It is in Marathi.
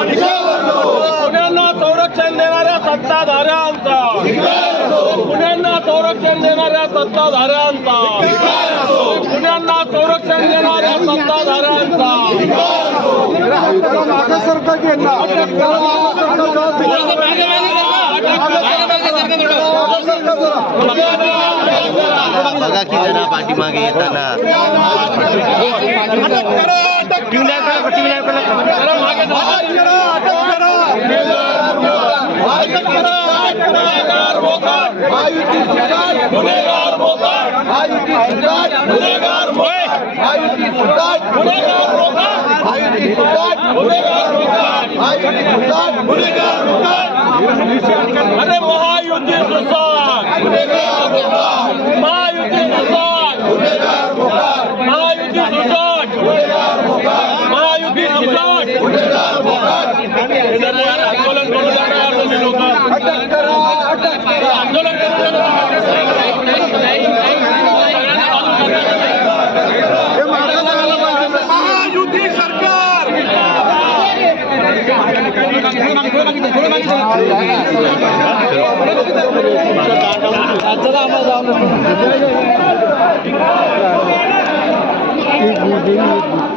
पुण्यांना संरक्षण देणाऱ्या सत्ताधाऱ्यांचा पुण्यांना संरक्षण देणाऱ्या सत्ताधाऱ्यांचा पुण्यांना संरक्षण देणाऱ्या सत्ताधाऱ्यांचा अटक सरकार बघा की जरा पाठीमागे येताना गुनेगार मोहताज भाई की सरकार गुनेगार मोहताज भाई की सरकार गुनेगार मोहताज भाई की सरकार गुनेगार मोहताज भाई की सरकार गुनेगार मोहताज अरे महायुद्ध सरकार আমরা